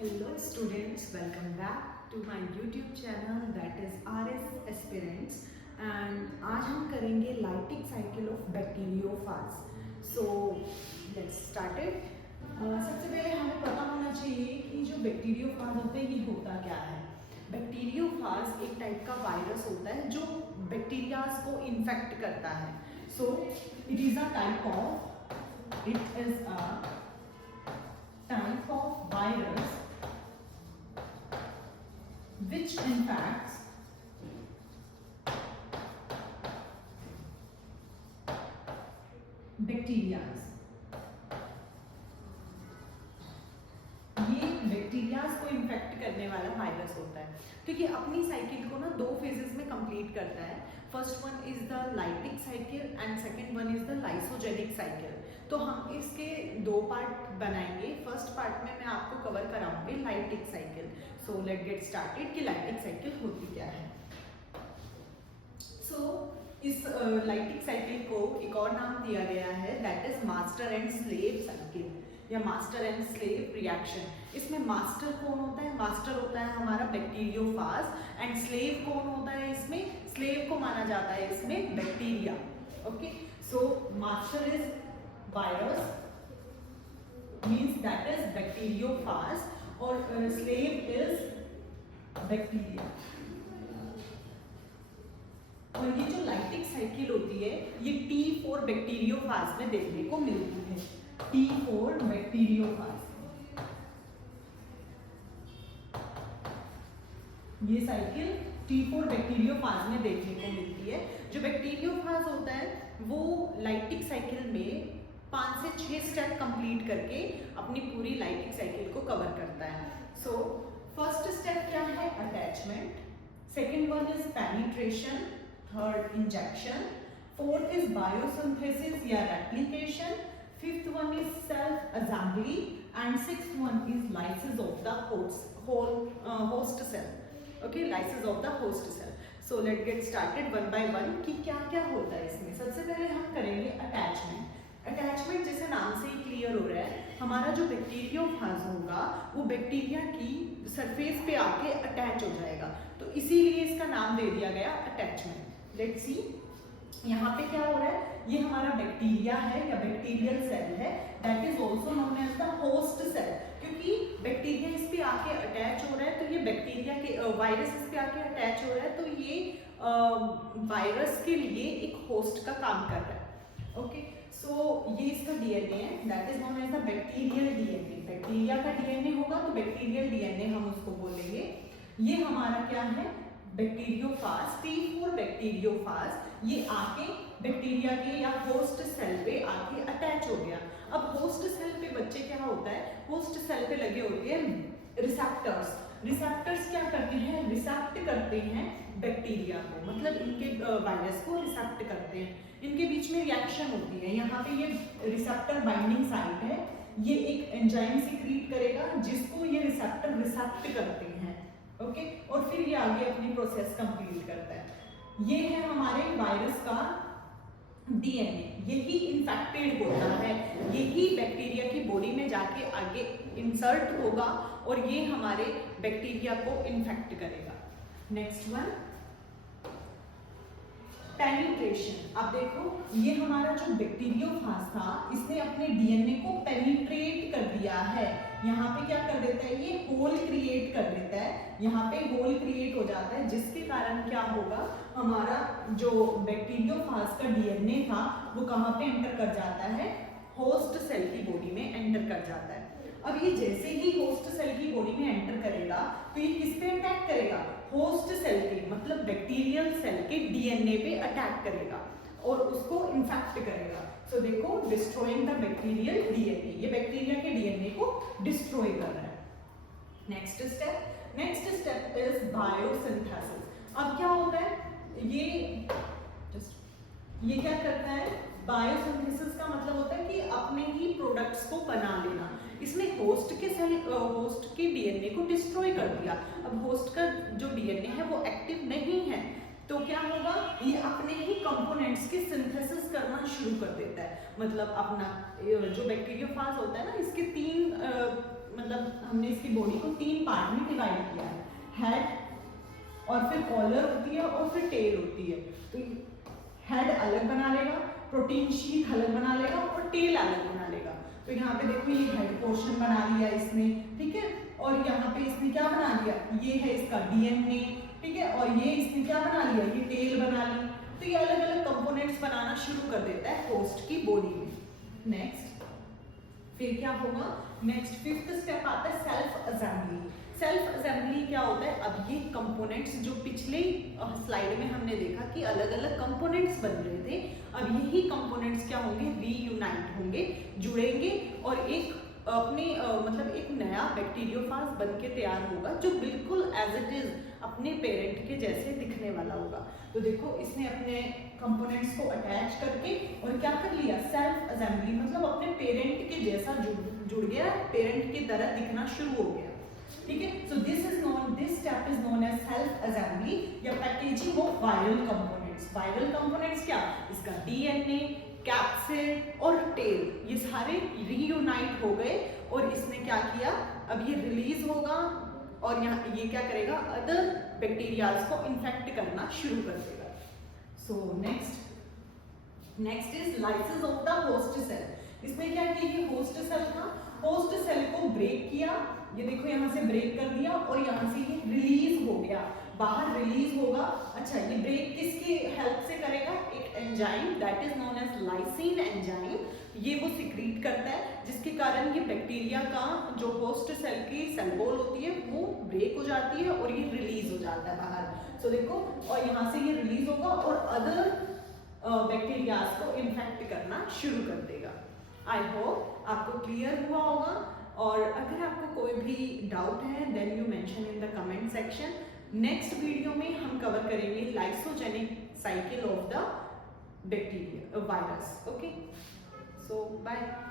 Hello students, welcome back to my YouTube channel that is RS Aspirants and आज हम करेंगे lytic cycle of bacteriophage. So let's start it. सबसे पहले हमें पता होना चाहिए कि जो बैक्टीरियोफाज होते हैं ये होता क्या है. बैक्टीरियोफाज एक टाइप का वायरस होता है जो बैक्टीरियाज को इन्फेक्ट करता है. So it is a type of virus which infects bacteria. ये बैक्टीरियाज को इन्फेक्ट करने वाला वायरस होता है. तो ये अपनी साइकिल को ना दो फेजेस में कंप्लीट करता है. First one is the lytic cycle and second one is the lysogenic cycle. तो हम इसके दो पार्ट बनाएंगे. फर्स्ट पार्ट में मैं आपको कवर कराऊंगी lytic cycle. So let get started कि लाइटिक साइकिल होती क्या है. सो इस लाइटिक साइकिल को एक और नाम दिया गया है that is master and slave cycle या मास्टर एंड स्लेव रिएक्शन. इसमें मास्टर कौन होता है? मास्टर होता है हमारा बैक्टीरियोफाज एंड स्लेव कौन होता है? इसमें स्लेव को माना जाता है इसमें bacteria. Okay, so master is virus means that is bacteriophage और स्लेव इज बैक्टीरिया. और ये जो लाइटिक साइकिल होती है ये T4 बैक्टीरियोफाज में देखने को मिलती है. T4 बैक्टीरियोफाज, ये साइकिल T4 बैक्टीरियोफाज में देखने को मिलती है. जो बैक्टीरियोफाज होता है वो लाइटिक साइकिल में 5 से 6 स्टेप कंप्लीट करके अपनी पूरी लाइटिक साइकिल को कवर करता है. सो फर्स्ट स्टेप क्या है? Attachment. Second one is penetration. Third injection. Fourth is biosynthesis या replication. Fifth one is self assembly and sixth one is lysis of the host cell. Okay, lysis of the host cell. So let get started one by one कि क्या क्या होता है इसमें. सबसे पहले हम करेंगे अटैचमेंट. अटैचमेंट जैसे नाम से ही क्लियर हो रहा है, हमारा जो बैक्टीरियोफाज होगा वो बैक्टीरिया की सरफेस पे आके अटैच हो जाएगा. तो इसीलिए इसका नाम दे दिया गया अटैचमेंट. लेट्स सी यहाँ पे क्या हो रहा है. ये हमारा बैक्टीरिया है या बैक्टीरियल सेल है that is also known as the host cell. क्योंकि बैक्टीरिया इस पे आके अटैच हो रहा है तो ये बैक्टीरिया के वायरस इस पे आके अटैच हो रहा है तो ये वायरस के लिए एक होस्ट का काम कर रहा है. ओके, सो ये इसका डीएनए है that is known as the bacterial DNA. Bacteria का डीएनए होगा तो बैक्टीरियल डीएनए हम उसको बोलेंगे. ये हमारा क्या है? बैक्टीरियोफाज. T4 बैक्टीरियोफाज ये आके बैक्टीरिया के या होस्ट सेल पे आके अटैच हो गया. अब होस्ट सेल पे बच्चे क्या होता है, होस्ट सेल पे लगे होते हैं रिसेप्टर्स. रिसेप्टर्स क्या करते हैं? रिसेप्ट करते हैं बैक्टीरिया को, मतलब इनके वायरस को रिसेप्ट करते हैं. इनके बीच में रिएक्शन होती है. यहाँ पे ये रिसेप्टर बाइंडिंग साइट है. ये एक एंजाइम सीक्रेट करेगा जिसको ये रिसेप्टर रिसेप्ट करते हैं. ओके, और फिर ये आगे अपनी प्रोसेस कंप्लीट करता है. ये है हमारे वायरस का डीएनए. यही इन्फेक्टेड होता है, यही बैक्टीरिया की बॉडी में जाके आगे इंसर्ट होगा और ये हमारे बैक्टीरिया को इन्फेक्ट करेगा. Next one penetration. अब देखो ये हमारा जो बैक्टीरियोफाज था इसने अपने डीएनए को पेनिट्रेट कर दिया है. यहाँ पे क्या कर देता है? ये होल क्रिएट कर देता है. यहाँ पे होल क्रिएट हो जाता है जिसके कारण क्या होगा, हमारा जो बैक्टीरियोफाज का डीएनए था वो कहाँ पे एंटर कर जाता है? होस्ट सेल की बॉडी में एंटर कर जाता है. अब ये जैसे ही होस्ट सेल की बॉडी में एंटर करेगा तो ये किस पे अटैक करेगा? होस्ट सेल के, मतलब बैक्टीरियल सेल के डीएनए पे अटैक करेगा और उसको इन्फेक्ट करेगा. सो देखो डिस्ट्रॉइंग द बैक्टीरियल डीएनए. ये बैक्टीरिया के डीएनए को डिस्ट्रॉय कर रहा है. Next step is biosynthesis. अब क्या होता है? ये क्या करता है? बायोसिंथेसिस का मतलब होता है कि अपने ही प्रोडक्ट्स को बना लेना. इसने होस्ट के डीएनए को डिस्ट्रॉय कर दिया. अब होस्ट का जो डीएनए है वो एक्टिव नहीं है तो क्या होगा? ये अपने ही कंपोनेंट्स के सिंथेसिस करना शुरू कर देता है. मतलब अपना जो बैक्टीरियोफाज होता है ना, इसके 3 मतलब हमने इसकी बॉडी को 3 पार्ट में डिवाइड किया है, हेड और फिर कॉलर होती है और फिर टेल होती है। तो हेड अलग बना लेगा, प्रोटीन शीथ अलग बना लेगा और टेल अलग बना लेगा। तो यहाँ पे देखो ये हेड पोर्शन बना लिया इसने, ठीक है, और यहाँ पे इसने क्या बना लिया, ये है इसका डीएनए, ठीक है, और ये इसने क्या बना लिया, ये टेल बना ली। तो ये अलग अलग कंपोनेंट्स बनाना शुरू कर देता है होस्ट की बॉडी में। नेक्स्ट फिर क्या होगा, नेक्स्ट 5th स्टेप आता है सेल्फ असेंबली। सेल्फ असेंबली क्या होता है, अब ये कंपोनेंट्स जो पिछले स्लाइड में हमने देखा कि अलग अलग कंपोनेंट्स बन रहे थे, अब यही कंपोनेंट्स क्या होंगे, रीयूनाइट होंगे, जुड़ेंगे और एक अपने मतलब एक नया बैक्टीरियोफाज बन के तैयार होगा जो बिल्कुल एज इट इज अपने पेरेंट के जैसे दिखने वाला होगा। तो देखो इसने अपने कंपोनेंट्स को अटैच करके और क्या कर लिया, सेल्फ असेंबली, मतलब अपने पेरेंट के जैसा जुड़ गया, पेरेंट की तरह दिखना शुरू हो गया, ठीक है। So this step is known as self assembly या packaging of viral components. Viral components क्या, इसका डीएनए, कैप्सिड और टेल, ये सारे रीयूनाइट हो गए और इसने क्या किया, अब ये रिलीज होगा और यहाँ ये क्या करेगा, अदर बैक्टीरियाज को इन्फेक्ट करना शुरू कर देगा। So next is lysis of the host cell. इसमें क्या किया, ये होस्ट सेल था, होस्ट सेल को ब्रेक किया, ये देखो यहाँ से ब्रेक कर दिया और यहाँ से ये रिलीज हो गया, बाहर रिलीज होगा। अच्छा, ये ब्रेक किसकी हेल्प से करेगा, एक enzyme that is known as lysin enzyme, ये वो सिक्रीट करता है जिसके कारण ये बैक्टीरिया का जो होस्ट सेल की सेल वॉल होती है वो ब्रेक हो जाती है और ये रिलीज हो जाता है बाहर। सो देखो, और यहाँ से ये रिलीज होगा और अदर बैक्टीरियाज को इन्फेक्ट करना शुरू कर देगा। आई होप आपको क्लियर हुआ होगा, और अगर आपको कोई भी डाउट है then you mention in the comment section. Next video में हम कवर करेंगे lysogenic cycle of the bacteria virus. Okay, so bye.